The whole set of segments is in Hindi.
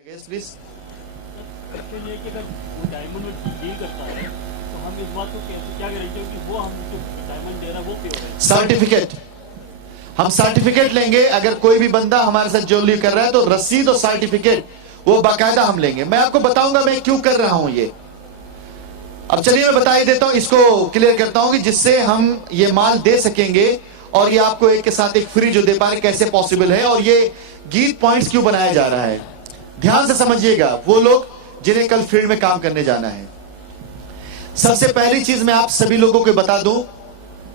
प्लीज। ये कि अगर वो डायमंड डील करता है तो हम इस बात को कैसे क्या गारंटी होगी वो हम जो डायमंड दे रहा है वो प्योर है? सर्टिफिकेट, हम सर्टिफिकेट लेंगे। अगर कोई भी बंदा हमारे साथ ज्वेलरी कर रहा है तो रसीद और सर्टिफिकेट वो बाकायदा हम लेंगे। मैं आपको बताऊंगा मैं क्यों कर रहा हूं ये। अब चलिए मैं बता ही देता हूं, इसको क्लियर करता हूं कि जिससे हम ये माल दे सकेंगे और ये आपको एक के साथ एक फ्री जो दे पा रहे कैसे पॉसिबल है और ये गीत पॉइंट्स क्यों बनाया जा रहा है। ध्यान से समझिएगा वो लोग जिन्हें कल फील्ड में काम करने जाना है। सबसे पहली चीज मैं आप सभी लोगों को बता दूं,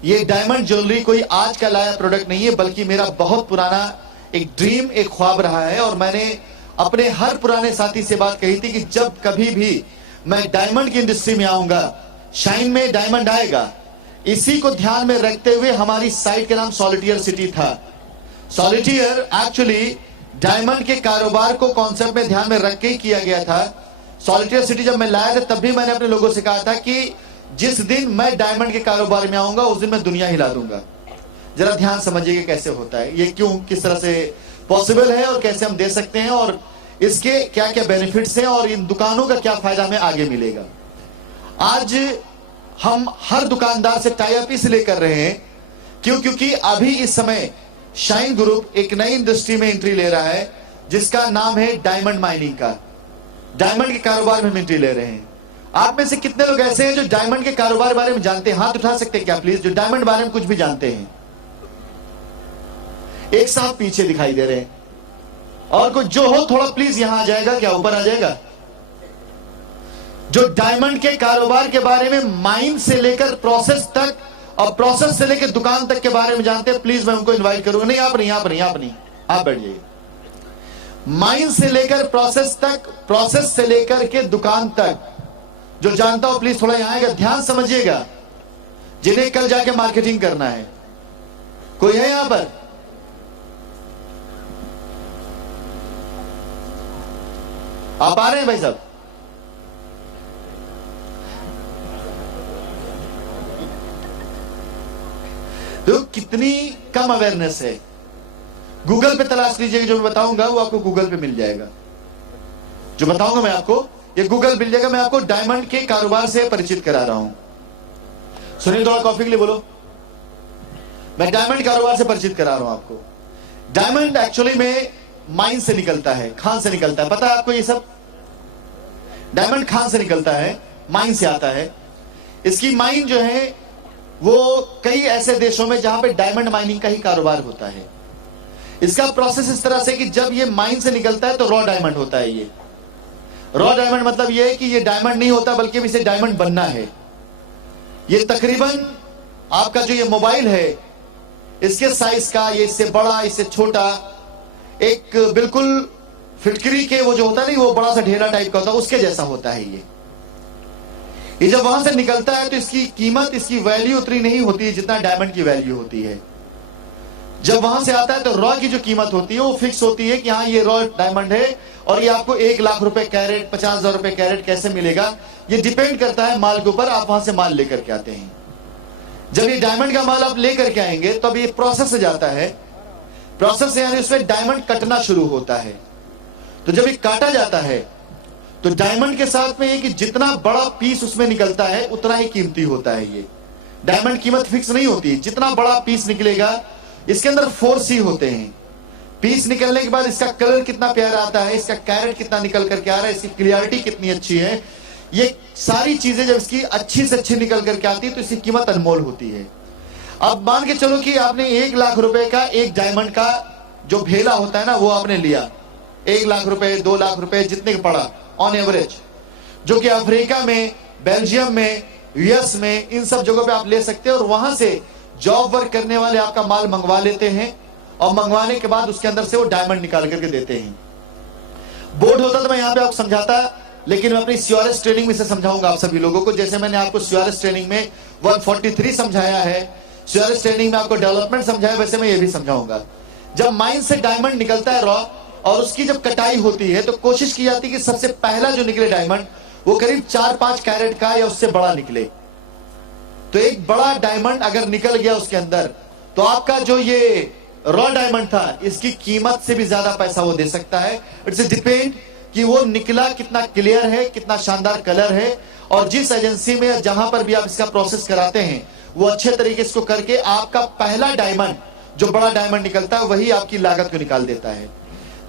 ये डायमंड ज्वेलरी कोई आज का लाया प्रोडक्ट नहीं है, बल्कि मेरा बहुत पुराना एक ड्रीम, एक ख्वाब रहा है। और मैंने अपने हर पुराने साथी से बात कही थी कि जब कभी भी मैं डायमंड की इंडस्ट्री में आऊंगा, शाइन में डायमंड आएगा। इसी को ध्यान में रखते हुए हमारी साइट का नाम सॉलिटियर सिटी था। सॉलिटियर एक्चुअली डायमंड के कारोबार को कॉन्सेप्ट में ध्यान में रख के ही किया गया था। सॉलिटियर सिटी जब मैं लाया था तब भी मैंने अपने लोगों से कहा था कि जिस दिन मैं डायमंड के कारोबार में आऊंगा उस दिन मैं दुनिया हिला दूंगा। जरा ध्यान समझिएगा कैसे होता है ये, क्यों किस तरह से पॉसिबल है और कैसे हम दे सकते हैं और इसके क्या क्या बेनिफिट्स हैं और इन दुकानों का क्या फायदा हमें आगे मिलेगा। आज हम हर दुकानदार से टाई अप इसलिए कर रहे हैं क्योंकि अभी इस समय शाइन ग्रुप एक नई इंडस्ट्री में एंट्री ले रहा है जिसका नाम है डायमंड माइनिंग का। डायमंड के कारोबार में हम एंट्री ले रहे हैं। आप में से कितने लोग ऐसे हैं जो डायमंड के कारोबार बारे में जानते हैं? हाथ उठा सकते हैं क्या प्लीज, जो डायमंड बारे में कुछ भी जानते हैं? एक साथ पीछे दिखाई दे रहे हैं। और कुछ जो हो थोड़ा प्लीज यहां आ जाएगा क्या, ऊपर आ जाएगा। जो डायमंड के कारोबार के बारे में माइन से लेकर प्रोसेस तक और प्रोसेस से लेकर दुकान तक के बारे में जानते हैं, प्लीज मैं उनको इनवाइट करूंगा। नहीं आप नहीं, आप नहीं, आप नहीं, आप बैठ जाइए। माइन से लेकर प्रोसेस तक, प्रोसेस से लेकर के दुकान तक जो जानता हो प्लीज थोड़ा यहां आएगा। ध्यान समझिएगा जिन्हें कल जाके मार्केटिंग करना है। कोई है यहां पर? आप आ रहे हैं भाई साहब? तो कितनी कम अवेयरनेस है। गूगल पे तलाश लीजिएगा, जो मैं बताऊंगा वो आपको गूगल पे मिल जाएगा। जो बताऊंगा मैं आपको ये गूगल मिल जाएगा। मैं आपको डायमंड के कारोबार से परिचित करा रहा हूं। सुनील थोड़ा कॉफी के लिए बोलो। मैं डायमंड कारोबार से परिचित करा रहा हूं आपको। डायमंड एक्चुअली में माइन से निकलता है, खान से निकलता है। पता है आपको ये सब? डायमंड खान से निकलता है, माइन से आता है। इसकी माइन जो है वो कई ऐसे देशों में जहां पे डायमंड माइनिंग का ही कारोबार होता है। इसका प्रोसेस इस तरह से कि जब ये माइन से निकलता है तो रॉ डायमंड होता है। ये रॉ डायमंड मतलब ये है कि ये डायमंड नहीं होता बल्कि इसे डायमंड बनना है। ये तकरीबन आपका जो ये मोबाइल है इसके साइज का, ये इससे बड़ा, इससे छोटा, एक बिल्कुल फिटकरी के वो जो होता है नहीं, वो बड़ा सा ढेला टाइप का होता है, उसके जैसा होता है ये जब वहां से निकलता है तो इसकी कीमत, इसकी वैल्यू उतनी नहीं होती है जितना डायमंड की वैल्यू होती है। जब वहां से आता है तो रॉ की जो कीमत होती है वो फिक्स होती है कि हाँ ये रॉ डायमंड है और ये आपको 1 लाख रुपए कैरेट, 50,000 रुपए कैरेट कैसे मिलेगा, ये डिपेंड करता है माल के ऊपर। आप वहां से माल लेकर के आते हैं। जब ये डायमंड का माल आप लेकर के आएंगे तब तो ये प्रोसेस से जाता है। प्रोसेस यानी उसमें डायमंड कटना शुरू होता है। तो जब ये काटा जाता है तो डायमंड के साथ में ये कि जितना बड़ा पीस उसमें निकलता है उतना ही कीमती होता है। ये डायमंड कीमत फिक्स नहीं होती, जितना बड़ा पीस निकलेगा। इसके अंदर 4 C होते हैं। पीस निकलने के बाद इसका कलर कितना प्यारा आता है, इसका कैरेट कितना निकल करके आ रहा है, इसकी क्लियरिटी कितनी अच्छी है, ये सारी चीजें जब इसकी अच्छी से अच्छी निकल करके आती है तो इसकी कीमत अनमोल होती है। अब मान के चलो कि आपने 1 लाख रुपए का एक डायमंड का जो भेला होता है ना वो आपने लिया, 1 लाख रुपए, 2 लाख रुपए, जितने का पड़ा ऑन एवरेज, जो कि अफ्रीका में, बेल्जियम में, यूएस में, इन सब जगहों पे आप ले सकते हैं। और वहां से जॉब वर्क करने वाले आपका माल मंगवा लेते हैं और मंगवाने के बाद उसके अंदर से वो डायमंड निकाल करके देते हैं। बोर्ड होता तो मैं यहां पे आपको समझाता, लेकिन मैं अपनी CRS ट्रेनिंग में से समझाऊंगा आप सभी लोगों को। जैसे मैंने आपको CRS ट्रेनिंग में 143 समझाया है, CRS ट्रेनिंग में आपको डेवलपमेंट समझाया, वैसे मैं ये भी समझाऊंगा। जब माइन से डायमंड निकलता है रॉ और उसकी जब कटाई होती है तो कोशिश की जाती है कि सबसे पहला जो निकले डायमंड वो करीब 4-5 कैरेट का या उससे बड़ा निकले। तो एक बड़ा डायमंड अगर निकल गया उसके अंदर तो आपका जो ये रॉ डायमंड था इसकी कीमत से भी ज्यादा पैसा वो दे सकता है। इट्स डिपेंड कि वो निकला कितना क्लियर है, कितना शानदार कलर है, और जिस एजेंसी में जहां पर भी आप इसका प्रोसेस कराते हैं वो अच्छे तरीके से इसको करके आपका पहला डायमंड, जो बड़ा डायमंड निकलता है, वही आपकी लागत को निकाल देता है।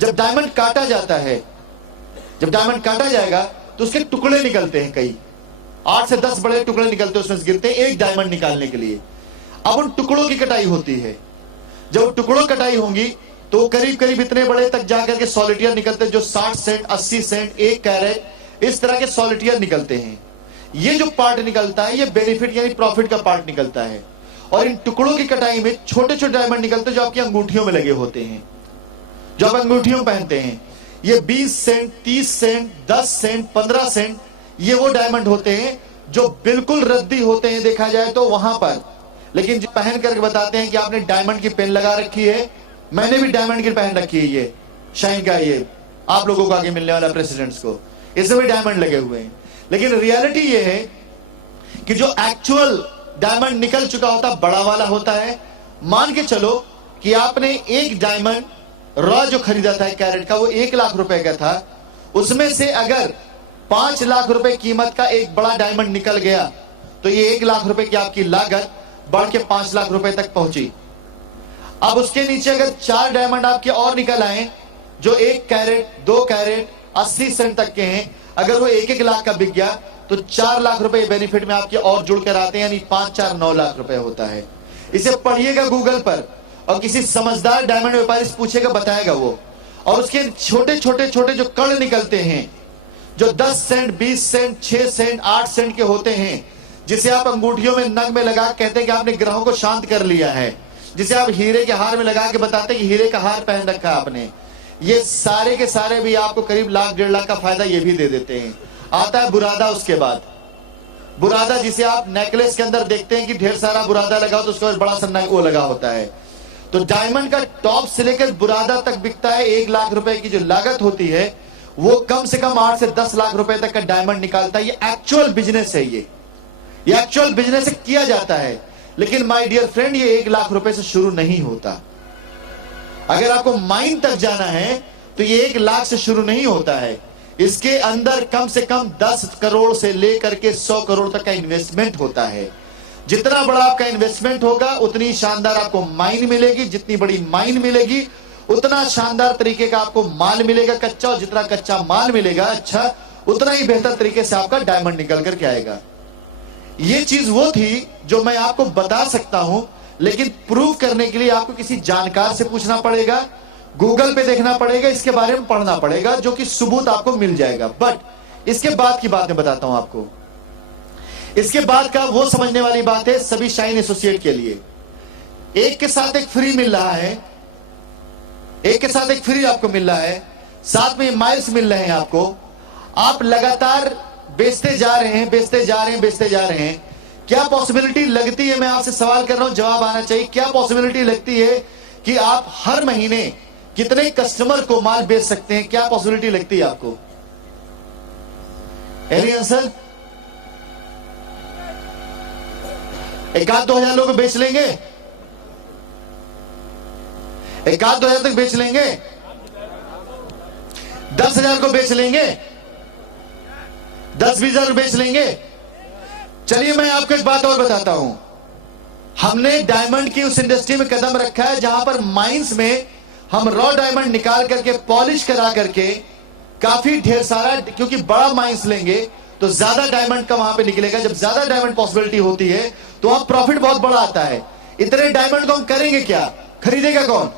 जब डायमंड काटा जाता है, जब डायमंड काटा जाएगा तो उसके टुकड़े निकलते हैं, कई 8 से 10 बड़े टुकड़े निकलते हैं, उसमें से गिरते हैं एक डायमंड निकालने के लिए। अब उन टुकड़ों की कटाई होती है। जब टुकड़ों कटाई होंगी तो करीब करीब इतने बड़े तक जाकर के सॉलिटियर निकलते हैं, जो 60 सेंट, 80 सेंट, 1 कैरेट, इस तरह के सॉलिटियर निकलते हैं। ये जो पार्ट निकलता है, ये बेनिफिट यानी प्रॉफिट का पार्ट निकलता है। और इन टुकड़ों की कटाई में छोटे छोटे डायमंड निकलते हैं, जो आपकी अंगूठियों में लगे होते हैं, जो आप अंगूठियों में पहनते हैं। ये 20 सेंट, 30 सेंट, 10 सेंट, 15 सेंट, ये वो डायमंड होते हैं जो बिल्कुल रद्दी होते हैं देखा जाए तो वहां पर। लेकिन जो पहन करके बताते हैं कि आपने डायमंड की पेन लगा रखी है, मैंने भी डायमंड की पहन रखी है, ये शाइन का, ये आप लोगों को आगे मिलने वाला प्रेसिडेंट्स को, इसमें भी डायमंड लगे हुए हैं। लेकिन रियलिटी ये है कि जो एक्चुअल डायमंड निकल चुका होता बड़ा वाला होता है। मान के चलो कि आपने एक डायमंड रॉ जो खरीदा था कैरेट का, वो 1 लाख रुपए का था। उसमें से अगर 5 लाख रुपए कीमत का एक बड़ा डायमंड निकल गया तो ये 1 लाख रुपए की आपकी लागत बढ़ के 5 लाख रुपए तक पहुंची। अब उसके नीचे अगर 4 डायमंड आपके और निकल आए जो 1 कैरेट, 2 कैरेट, 80 सेंट तक के हैं, अगर वो 1-1 लाख का बिक गया तो 4 लाख रुपए बेनिफिट में आपके और जुड़ कर आते हैं, यानी 5-4-9 लाख रुपए होता है। इसे पढ़िएगा गूगल पर और किसी समझदार डायमंड व्यापारी से पूछेगा, बताएगा वो। और उसके छोटे छोटे छोटे जो कण निकलते हैं, जो 10 सेंट, 20 सेंट, 6 सेंट, 8 सेंट के होते हैं, जिसे आप अंगूठियों में नग में लगा कहते हैं कि आपने ग्रहों को शांत कर लिया है, जिसे आप हीरे के हार में लगा के बताते हैं कि हीरे का हार पहन रखा आपने। ये सारे के सारे भी आपको करीब लाख 1.5 लाख का फायदा ये भी दे देते हैं। आता है बुरादा। उसके बाद बुरादा, जिसे आप नेकलेस के अंदर देखते हैं कि ढेर सारा बुरादा लगा हो तो उसके बाद बड़ा सा वो लगा होता है। तो डायमंड का टॉप से लेकर बुरादा तक बिकता है। 1 लाख रुपए की जो लागत होती है वो कम से कम 8 से 10 लाख रुपए तक का डायमंड निकालता है। ये एक्चुअल बिजनेस है, ये एक्चुअल बिजनेस किया जाता है। लेकिन माय डियर फ्रेंड, ये 1 लाख रुपए से शुरू नहीं होता। अगर आपको माइन तक जाना है तो ये 1 लाख से शुरू नहीं होता है। इसके अंदर कम से कम 10 करोड़ से लेकर के 100 करोड़ तक का इन्वेस्टमेंट होता है। जितना बड़ा आपका इन्वेस्टमेंट होगा उतनी शानदार आपको माइन मिलेगी। जितनी बड़ी माइन मिलेगी उतना शानदार तरीके का आपको माल मिलेगा कच्चा, और जितना कच्चा माल मिलेगा अच्छा, उतना ही बेहतर तरीके से आपका डायमंड निकल करके आएगा। ये चीज वो थी जो मैं आपको बता सकता हूं, लेकिन प्रूव करने के लिए आपको किसी जानकार से पूछना पड़ेगा, गूगल पे देखना पड़ेगा, इसके बारे में पढ़ना पड़ेगा, जो कि सबूत आपको मिल जाएगा। बट इसके बाद की बात मैं बताता हूं आपको। इसके बाद का वो समझने वाली बात है सभी शाइन एसोसिएट के लिए। एक के साथ एक फ्री मिल रहा है, एक के साथ एक फ्री आपको मिल रहा है, साथ में माइल्स मिल रहे हैं आपको। आप लगातार बेचते जा रहे हैं, बेचते जा रहे हैं, बेचते जा रहे हैं। क्या पॉसिबिलिटी लगती है, मैं आपसे सवाल कर रहा हूं, जवाब आना चाहिए, क्या पॉसिबिलिटी लगती है कि आप हर महीने कितने कस्टमर को माल बेच सकते हैं? क्या पॉसिबिलिटी लगती है आपको? Any answer? 1-2 हजार लोग बेच लेंगे, 1-2 हजार तक बेच लेंगे, 10,000 को बेच लेंगे, 10-20 हजार बेच लेंगे। चलिए मैं आपको एक बात और बताता हूं। हमने डायमंड की उस इंडस्ट्री में कदम रखा है जहां पर माइंस में हम रॉ डायमंड निकाल करके पॉलिश करा करके काफी ढेर सारा, क्योंकि बड़ा माइंस लेंगे तो ज्यादा डायमंड का वहां पे निकलेगा। जब ज्यादा डायमंड पॉसिबिलिटी होती है तो वहां प्रॉफिट बहुत बड़ा आता है। इतने डायमंड को हम करेंगे क्या? खरीदेगा कौन?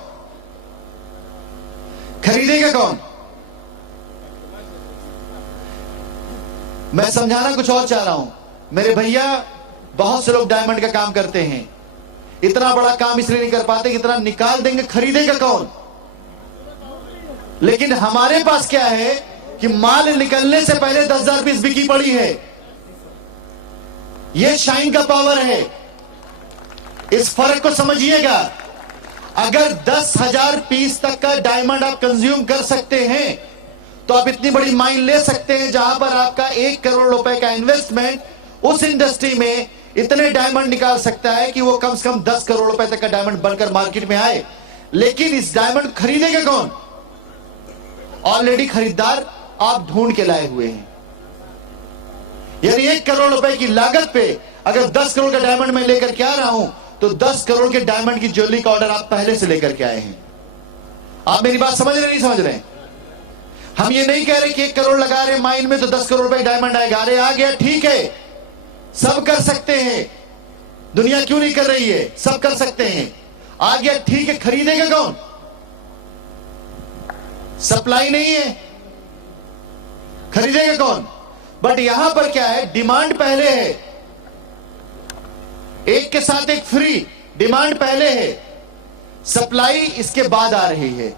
खरीदेगा कौन? मैं समझाना कुछ और चाह रहा हूं। मेरे भैया, बहुत से लोग डायमंड का काम करते हैं, इतना बड़ा काम इसलिए नहीं कर पाते कि इतना निकाल देंगे, खरीदेगा कौन? लेकिन हमारे पास क्या है कि माल निकलने से पहले 10,000 पीस बिकी पड़ी है। यह शाइन का पावर है। इस फर्क को समझिएगा। अगर 10,000 पीस तक का डायमंड आप कंज्यूम कर सकते हैं तो आप इतनी बड़ी माइन ले सकते हैं जहां पर आपका 1 करोड़ रुपए का इन्वेस्टमेंट उस इंडस्ट्री में इतने डायमंड निकाल सकता है कि वो कम से कम 10 करोड़ रुपए तक का डायमंड बनकर मार्केट में आए। लेकिन इस डायमंड खरीदेगा कौन? ऑलरेडी खरीदार आप ढूंढ के लाए हुए हैं। यानी 1 करोड़ रुपए की लागत पे अगर 10 करोड़ का डायमंड मैं लेकर के आ रहा हूं, तो 10 करोड़ के डायमंड की ज्वेलरी का ऑर्डर आप पहले से लेकर के आए हैं। आप मेरी बात समझ रहे नहीं समझ रहे? हम ये नहीं कह रहे कि 1 करोड़ लगा रहे माइन में तो 10 करोड़ रुपए डायमंड आएगा। अरे आ गया, ठीक है, सब कर सकते हैं, दुनिया क्यों नहीं कर रही है? सब कर सकते हैं। आ गया, ठीक है, खरीदेगा कौन? सप्लाई नहीं है, खरीदेगा कौन? बट यहां पर क्या है, डिमांड पहले है, एक के साथ एक फ्री, डिमांड पहले है, सप्लाई इसके बाद आ रही है।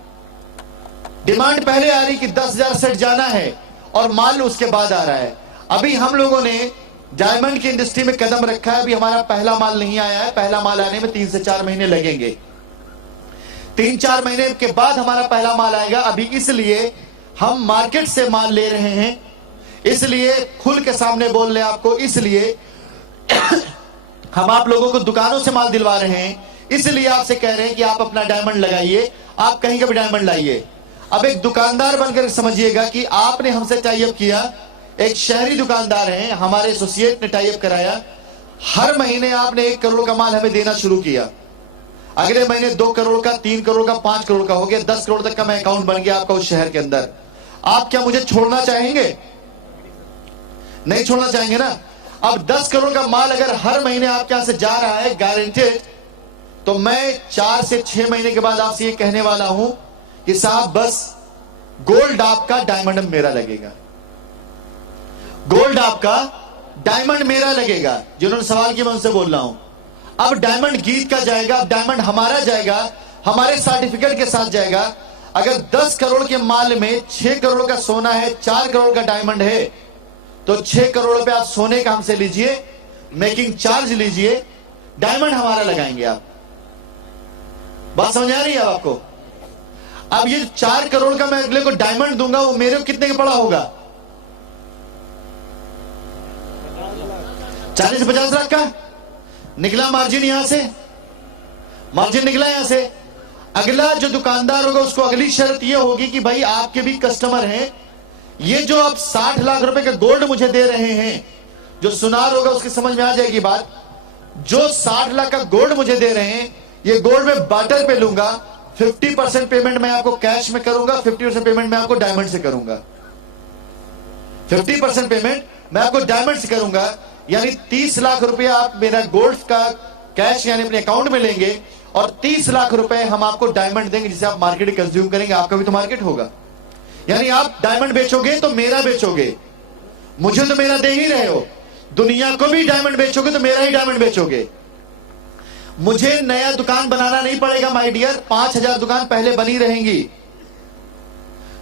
डिमांड पहले आ रही कि 10,000 सेट जाना है और माल उसके बाद आ रहा है। अभी हम लोगों ने डायमंड की इंडस्ट्री में कदम रखा है, अभी हमारा पहला माल नहीं आया है। पहला माल आने में 3 से 4 महीने लगेंगे। 3-4 महीने के बाद हमारा पहला माल आएगा। अभी इसलिए हम मार्केट से माल ले रहे हैं, इसलिए खुल के सामने बोल रहे हैं आपको, इसलिए हम आप लोगों को दुकानों से माल दिलवा रहे हैं, इसलिए आपसे कह रहे हैं कि आप अपना डायमंड लगाइए, आप कहीं का भी डायमंड लाइए। अब एक दुकानदार बनकर समझिएगा कि आपने हमसे टाई अप किया, एक शहरी दुकानदार हैं, हमारे एसोसिएट ने टाई अप कराया, हर महीने आपने 1 करोड़ का माल हमें देना शुरू किया। अगले महीने 2 करोड़ का, 3 करोड़ का, 5 करोड़ का हो गया, 10 करोड़ तक का मैं अकाउंट बन गया आपका उस शहर के अंदर। आप क्या मुझे छोड़ना चाहेंगे? नहीं छोड़ना चाहेंगे ना। अब 10 करोड़ का माल अगर हर महीने आपके यहां से जा रहा है गारंटेड, तो मैं 4 से 6 महीने के बाद आपसे ये कहने वाला हूं कि साहब बस गोल्ड आपका, डायमंड मेरा लगेगा। गोल्ड आपका, डायमंड मेरा लगेगा। जिन्होंने सवाल किया मैं उनसे बोल रहा हूं, अब डायमंड गीत का जाएगा, अब डायमंड हमारा जाएगा, हमारे सर्टिफिकेट के साथ जाएगा। अगर 10 करोड़ के माल में 6 करोड़ का सोना है, 4 करोड़ का डायमंड है, तो 6 करोड़ रुपए आप सोने का हमसे लीजिए, मेकिंग चार्ज लीजिए, डायमंड हमारा लगाएंगे आप। बात समझ आ रही है आपको? अब ये 4 करोड़ का मैं अगले को डायमंड दूंगा, वो मेरे को कितने का पड़ा होगा? 40 से 50 लाख का निकला मार्जिन, यहां से मार्जिन निकला यहां से। अगला जो दुकानदार होगा उसको अगली शर्त ये होगी कि भाई आपके भी कस्टमर हैं, ये जो आप 60 लाख रुपए का गोल्ड मुझे दे रहे हैं, जो सुनार होगा उसकी समझ में आ जाएगी बात, जो 60 लाख का गोल्ड मुझे दे रहे हैं, ये गोल्ड में बार्टर पे लूंगा। 50% पेमेंट मैं आपको कैश में करूंगा, 50% पेमेंट मैं आपको डायमंड से करूंगा। 50% पेमेंट मैं आपको डायमंड से करूंगा, यानी 30 लाख रुपया आप मेरा गोल्ड का कैश यानी अपने अकाउंट में लेंगे और 30 लाख रुपए हम आपको डायमंड देंगे, जिसे आप मार्केट कंज्यूम करेंगे। आपका भी तो मार्केट होगा, यानी आप डायमंड बेचोगे तो मेरा बेचोगे, मुझे तो मेरा दे ही रहे हो, दुनिया को भी डायमंड बेचोगे तो मेरा ही डायमंड बेचोगे। मुझे नया दुकान बनाना नहीं पड़ेगा माय डियर, 5000 दुकान पहले बनी रहेंगी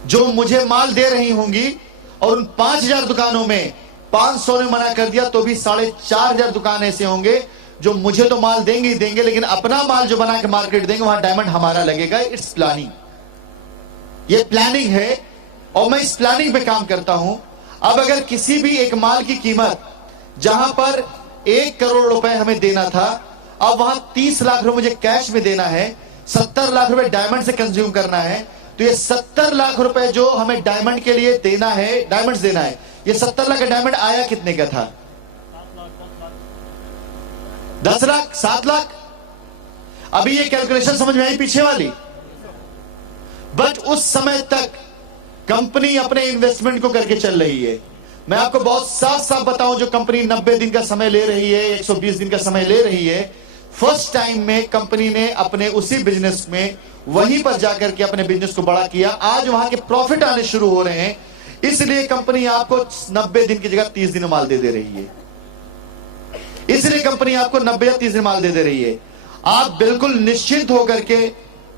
जो मुझे माल दे रही होंगी, और उन 5000 दुकानों में 500 ने मना कर दिया तो भी 4500 दुकान ऐसे होंगे जो मुझे तो माल देंगे ही देंगे, लेकिन अपना माल जो बना के मार्केट देंगे वहां डायमंड हमारा लगेगा। इट्स प्लानिंग, ये प्लानिंग है और मैं इस प्लानिंग पे काम करता हूं। अब अगर किसी भी एक माल की कीमत जहां पर 1 करोड़ रुपए हमें देना था, अब वहां 30 लाख रुपए मुझे कैश में देना है, 70 लाख रुपए डायमंड से कंज्यूम करना है, तो ये 70 लाख रुपए जो हमें डायमंड के लिए देना है, डायमंड्स देना है, ये 70 लाख का डायमंड आया कितने का था? 10 लाख, 7 लाख। अभी ये कैलकुलेशन समझ में आई पीछे वाली? बट उस समय तक कंपनी अपने इन्वेस्टमेंट को करके चल रही है। मैं आपको बहुत साफ साफ बताऊं, जो कंपनी 90 दिन का समय ले रही है, 120 दिन का समय ले रही है, फर्स्ट टाइम में कंपनी ने अपने उसी बिजनेस में वहीं पर जाकर के अपने बिजनेस को बड़ा किया। आज वहां के प्रॉफिट आने शुरू हो रहे हैं, इसलिए कंपनी आपको 90 दिन की जगह 30 दिन माल दे रही है। इसलिए कंपनी आपको 90 या 30 दिन माल दे रही है। आप बिल्कुल निश्चिंत होकर के,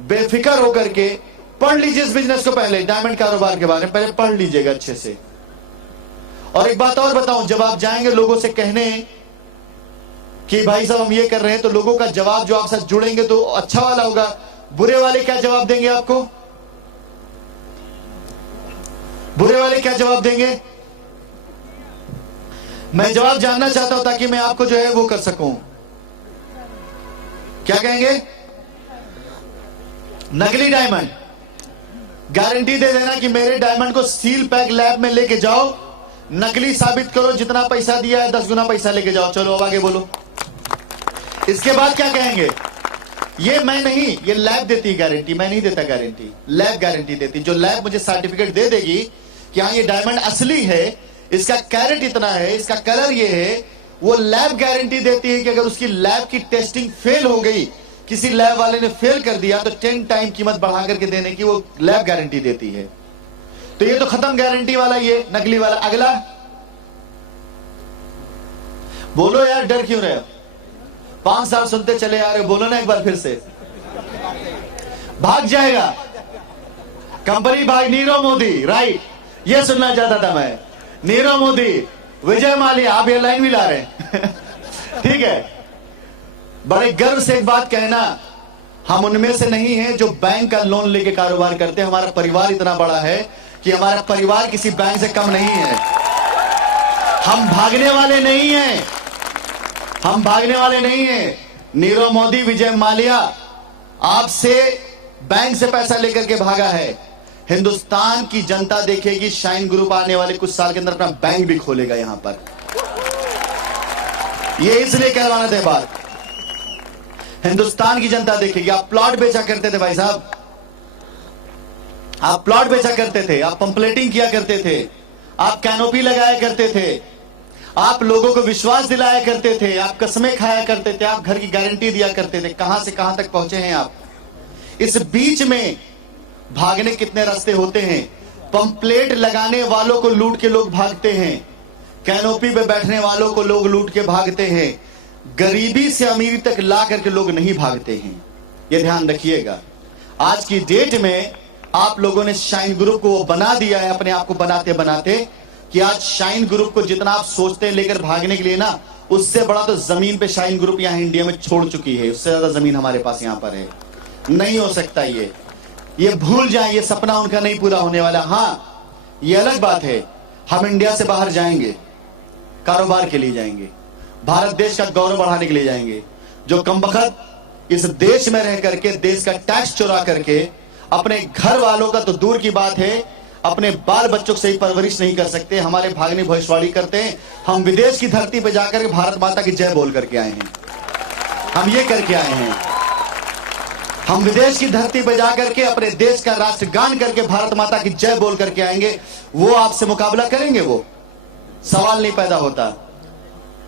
बेफिक्र होकर के पढ़ लीजिए इस बिजनेस को, पहले डायमंड कारोबार के बारे में पहले पढ़ लीजिएगा अच्छे से। और एक बात और बताऊं, जब आप जाएंगे लोगों से कहने कि भाई साहब हम ये कर रहे हैं, तो लोगों का जवाब जो आपसे जुड़ेंगे तो अच्छा वाला होगा, बुरे वाले क्या जवाब देंगे आपको? बुरे वाले क्या जवाब देंगे? मैं जवाब जानना चाहता हूं ताकि मैं आपको जो है वो कर सकूं। क्या कहेंगे? नकली डायमंड, गारंटी दे देना कि मेरे डायमंड को सील पैक लैब में लेके जाओ, नकली साबित करो, जितना पैसा दिया है 10 गुना पैसा लेके जाओ। चलो अब आगे बोलो। इसके बाद क्या कहेंगे? ये मैं नहीं, ये लैब देती है गारंटी, मैं नहीं देता गारंटी, लैब गारंटी देती। जो लैब मुझे सर्टिफिकेट दे देगी कि हाँ ये डायमंड असली है, इसका कैरेट इतना है, इसका कलर ये है, वो लैब गारंटी देती है कि अगर उसकी लैब की टेस्टिंग फेल हो गई, किसी लैब वाले ने फेल कर दिया, तो 10 टाइम कीमत बढ़ा करके देने की वो लैब गारंटी देती है। तो ये तो खत्म गारंटी वाला, ये नकली वाला। अगला बोलो यार, डर क्यों रहे हो? 5 साल सुनते चले आ रहे, बोलो ना एक बार फिर से। भाग जाएगा कंपनी, भाग। नीरव मोदी, राइट, ये सुनना चाहता था मैं। नीरव मोदी, विजय माल्या, आप ये लाइन भी ला रहे हैं ठीक है। बड़े गर्व से एक बात कहना, हम उनमें से नहीं हैं जो बैंक का लोन लेके कारोबार करते हैं। हमारा परिवार इतना बड़ा है कि हमारा परिवार किसी बैंक से कम नहीं है। हम भागने वाले नहीं हैं, हम भागने वाले नहीं हैं। नीरव मोदी, विजय माल्या आपसे बैंक से पैसा लेकर के भागा है। हिंदुस्तान की जनता देखेगी, शाइन ग्रुप आने वाले कुछ साल के अंदर अपना बैंक भी खोलेगा यहां पर। ये इसलिए कहवाना थे बात, हिंदुस्तान की जनता देखेगी। आप प्लॉट बेचा करते थे भाई साहब, आप प्लॉट बेचा करते थे, आप पंपलेटिंग किया करते थे, आप कैनोपी लगाया करते थे, आप लोगों को विश्वास दिलाया करते थे, आप कस्में खाया करते थे, आप घर की गारंटी दिया करते थे। कहां से कहां तक पहुंचे हैं आप? इस बीच में भागने कितने रास्ते होते हैं। पंपलेट लगाने वालों को लूट के लोग भागते हैं, कैनोपी पे बैठने वालों को लोग लूट के भागते हैं, गरीबी से अमीरी तक ला करके लोग नहीं भागते हैं। ये ध्यान रखिएगा। आज की डेट में आप लोगों ने शाइन ग्रुप को वो बना दिया है, अपने आप को बनाते बनाते, कि आज शाइन ग्रुप को जितना आप सोचते हैं लेकर भागने के लिए ना, उससे बड़ा तो जमीन पे शाइन ग्रुप यहां इंडिया में छोड़ चुकी है। उससे ज्यादा जमीन हमारे पास यहां पर है, नहीं हो सकता। ये भूल जाए, ये सपना उनका नहीं पूरा होने वाला। हां, ये अलग बात है, हम इंडिया से बाहर जाएंगे, कारोबार के लिए जाएंगे, भारत देश का गौरव बढ़ाने के लिए जाएंगे। जो कमबख्त इस देश में रह करके देश का टैक्स चुरा करके अपने घर वालों का तो दूर की बात है, अपने बाल बच्चों को सही परवरिश नहीं कर सकते, हमारे भागने भविष्यवाणी करते हैं। हम विदेश की धरती पर जाकर भारत माता की जय बोल करके आए हैं, हम ये करके आए हैं। हम विदेश की धरती पर जाकर के अपने देश का राष्ट्रगान करके भारत माता की जय बोल करके आएंगे। वो आपसे मुकाबला करेंगे, वो सवाल नहीं पैदा होता।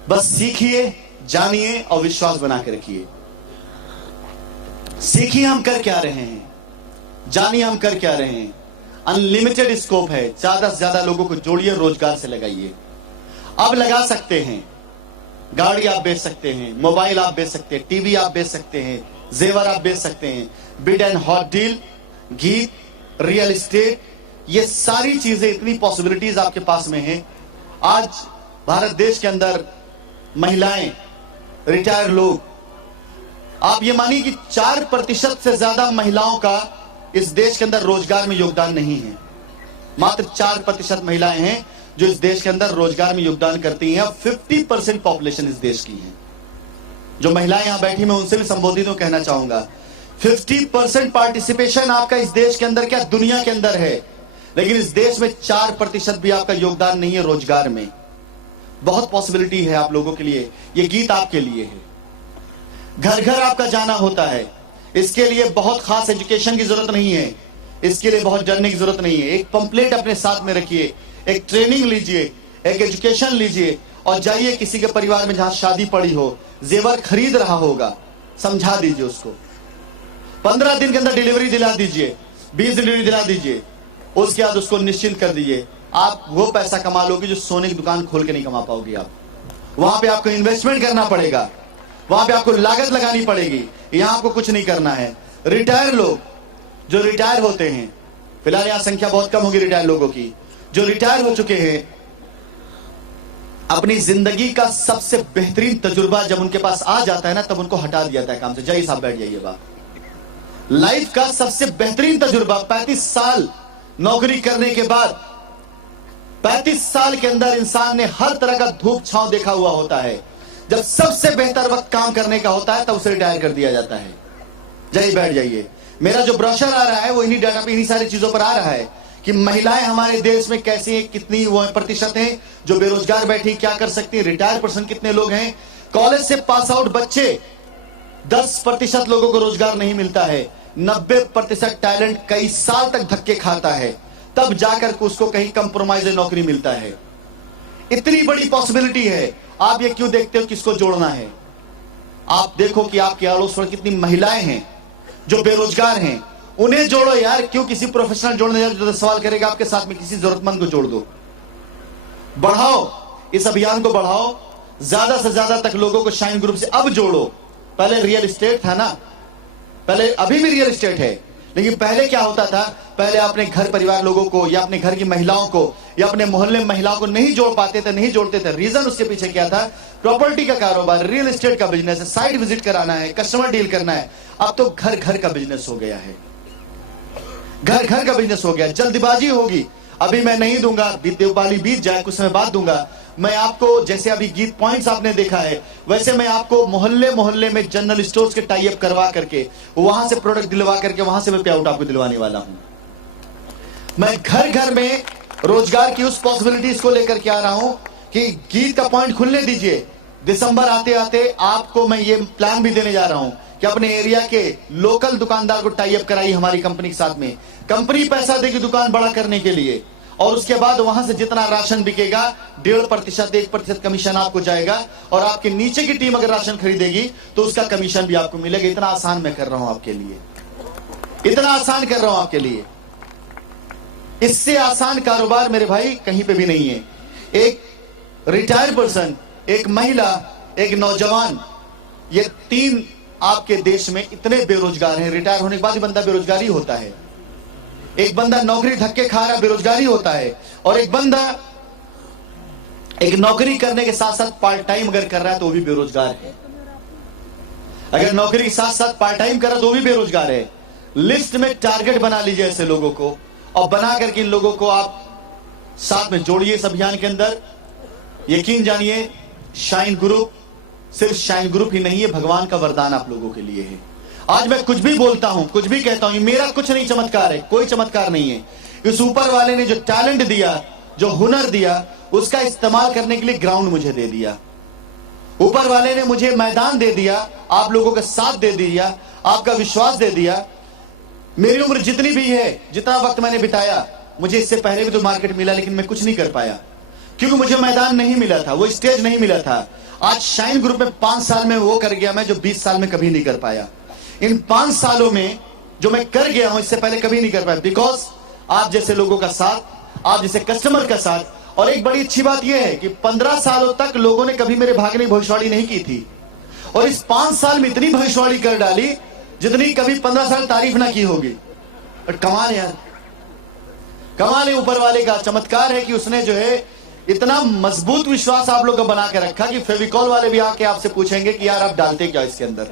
बस सीखिए, जानिए और विश्वास बना के रखिए। सीखिए हम कर क्या रहे हैं, जानिए हम कर क्या रहे हैं। अनलिमिटेड स्कोप है, ज्यादा से ज्यादा लोगों को जोड़िए, रोजगार से लगाइए। अब लगा सकते हैं, गाड़ी आप बेच सकते हैं, मोबाइल आप बेच सकते हैं, टीवी आप बेच सकते हैं, जेवर आप बेच सकते हैं, बिड एंड हॉट डील, गीत, रियल एस्टेट, ये सारी चीजें, इतनी पॉसिबिलिटीज आपके पास में हैं। आज भारत देश के अंदर महिलाएं, रिटायर लोग, आप ये मानिए कि 4% से ज्यादा महिलाओं का इस देश के अंदर रोजगार में योगदान नहीं है। मात्र 4% महिलाएं हैं जो इस देश के अंदर रोजगार में योगदान करती हैं। 50% पॉपुलेशन इस देश की है। जो महिलाएं यहां बैठी, मैं उनसे भी संबोधित तो कहना चाहूंगा, 50% पार्टिसिपेशन आपका इस देश के अंदर, क्या दुनिया के अंदर है, लेकिन इस देश में 4% भी आपका योगदान नहीं है रोजगार में। बहुत पॉसिबिलिटी है आप लोगों के लिए। ये गीत आपके लिए है। घर घर आपका जाना होता है, इसके लिए बहुत खास एजुकेशन की जरूरत नहीं है, इसके लिए बहुत डरने की जरूरत नहीं है। एक पंपलेट अपने साथ में रखिए, एक ट्रेनिंग लीजिए, एक एजुकेशन लीजिए और जाइए किसी के परिवार में जहां शादी पड़ी हो, जेवर खरीद रहा होगा, समझा दीजिए उसको। 15 दिन के अंदर डिलीवरी दिला दीजिए, 20 डिलीवरी दिला दीजिए, उसके बाद उसको निश्चिंत कर दीजिए। आप वो पैसा कमा लोगे जो सोने की दुकान खोल के नहीं कमा पाओगे। आप वहां पे आपको इन्वेस्टमेंट करना पड़ेगा, वहां पे आपको लागत लगानी पड़ेगी। यहां आपको कुछ नहीं करना है। रिटायर लोग जो रिटायर होते हैं, फिलहाल यहां संख्या बहुत कम होगी रिटायर लोगों की, जो रिटायर हो चुके हैं, अपनी जिंदगी का सबसे बेहतरीन तजुर्बा जब उनके पास आ जाता है ना, तब उनको हटा दिया जाता है काम से। जय साहब बैठ जाइए। बात लाइफ का सबसे बेहतरीन तजुर्बा 35 साल नौकरी करने के बाद, 35 साल के अंदर इंसान ने हर तरह का धूप छांव देखा हुआ होता है। जब सबसे बेहतर वक्त काम करने का होता है तब उसे रिटायर कर दिया जाता है। जय बैठ जाइए। मेरा जो ब्रोशर आ रहा है वो इन्हीं डाटा पे, इन्हीं सारी चीजों पर आ रहा है कि महिलाएं हमारे देश में कैसी हैं, कितनी वो प्रतिशत हैं जो बेरोजगार बैठी, क्या कर सकती है, रिटायर पर्सन कितने लोग हैं, कॉलेज से पास आउट बच्चे 10% लोगों को रोजगार नहीं मिलता है, 90% टैलेंट कई साल तक धक्के खाता है, तब जाकर उसको कहीं कंप्रोमाइज नौकरी मिलता है। इतनी बड़ी पॉसिबिलिटी है, आप ये क्यों देखते हो किसको जोड़ना है? आप देखो कि आपके अड़ोस पड़ोस कितनी महिलाएं हैं जो बेरोजगार हैं, उन्हें जोड़ो यार। क्यों किसी प्रोफेशनल जोड़ने जाओ जो सवाल करेगा आपके साथ में, किसी जरूरतमंद को जोड़ दो। बढ़ाओ इस अभियान को, बढ़ाओ, ज्यादा से ज्यादा तक लोगों को शाइन ग्रुप से अब जोड़ो। पहले रियल एस्टेट था ना, पहले, अभी भी रियल एस्टेट है, लेकिन पहले क्या होता था, पहले अपने घर परिवार लोगों को या अपने घर की महिलाओं को या अपने मोहल्ले में महिलाओं को नहीं जोड़ पाते थे, नहीं जोड़ते थे। रीजन उसके पीछे क्या था? प्रॉपर्टी का कारोबार, रियल एस्टेट का बिजनेस है, साइट विजिट कराना है, कस्टमर डील करना है। अब तो घर घर का बिजनेस हो गया है, घर घर का बिजनेस हो गया। जल्दबाजी होगी, अभी मैं नहीं दूंगा, दिवाली बीत जाए कुछ समय बाद दूंगा। मैं आपको, जैसे अभी गीत पॉइंट्स आपने देखा है, वैसे मैं आपको मोहल्ले मोहल्ले में जनरल स्टोर्स के टाई अप करवा करके वहां से प्रोडक्ट दिलवा करके वहां से मैं पे आउट आपको दिलवाने वाला हूं। मैं घर घर में रोजगार की उस पॉसिबिलिटीज को लेकर के आ रहा हूं कि गीत का पॉइंट खुलने दीजिए। दिसंबर आते आते आपको मैं ये प्लान भी देने जा रहा हूं कि अपने एरिया के लोकल दुकानदार को टाई अप कराई हमारी कंपनी के साथ में। कंपनी पैसा देगी दुकान बड़ा करने के लिए, और उसके बाद वहां से जितना राशन बिकेगा 1.5% 1% कमीशन आपको जाएगा, और आपके नीचे की टीम अगर राशन खरीदेगी तो उसका कमीशन भी आपको मिलेगा। इतना आसान मैं कर रहा हूं आपके लिए, इतना आसान कर रहा हूं आपके लिए। इससे आसान कारोबार मेरे भाई कहीं पे भी नहीं है। एक रिटायर्ड पर्सन, एक महिला, एक नौजवान, ये 3 आपके देश में इतने बेरोजगार हैं। रिटायर होने के बाद ही बंदा बेरोजगारी होता है, एक बंदा नौकरी धक्के खा रहा बेरोजगारी होता है, और एक बंदा एक नौकरी करने के साथ साथ पार्ट टाइम अगर कर रहा है तो वो भी बेरोजगार है। अगर नौकरी के साथ साथ पार्ट टाइम कर रहा है तो वो भी बेरोजगार है। लिस्ट में टारगेट बना लीजिए ऐसे लोगों को, और बना करके इन लोगों को आप साथ में जोड़िए इस अभियान के अंदर। यकीन जानिए, शाइन ग्रुप सिर्फ शाइन ग्रुप ही नहीं है, भगवान का वरदान आप लोगों के लिए है। आज मैं कुछ भी बोलता हूं, कुछ भी कहता हूं, मेरा कुछ नहीं चमत्कार है, कोई चमत्कार नहीं है। इस ऊपर वाले ने जो टैलेंट दिया, जो हुनर दिया, उसका इस्तेमाल करने के लिए ग्राउंड मुझे दे दिया। ऊपर वाले ने मुझे मैदान दे दिया, आप लोगों का साथ दे दिया, आपका विश्वास दे दिया। मेरी उम्र जितनी भी है, जितना वक्त मैंने बिताया, मुझे इससे पहले भी तो मार्केट मिला, लेकिन मैं कुछ नहीं कर पाया क्योंकि मुझे मैदान नहीं मिला था, वो स्टेज नहीं मिला था। आज शाइन ग्रुप में 5 साल में वो कर गया मैं जो 20 साल में कभी नहीं कर पाया। इन 5 सालों में जो मैं कर गया हूं, इससे पहले कभी नहीं कर पाया, बिकॉज आप जैसे लोगों का साथ, आप जैसे कस्टमर का साथ। और एक बड़ी अच्छी बात यह है कि 15 सालों तक लोगों ने कभी मेरे भागने की भविष्यवाणी नहीं की थी, और इस 5 साल में इतनी भविष्यवाणी कर डाली जितनी कभी 15 साल तारीफ ना की होगी। बट कमाल यार, कमाल है, ऊपर वाले का चमत्कार है कि उसने जो है इतना मजबूत विश्वास आप लोग को बना के रखा कि फेविकॉल वाले भी आके आपसे पूछेंगे कि यार आप डालते क्या इसके अंदर,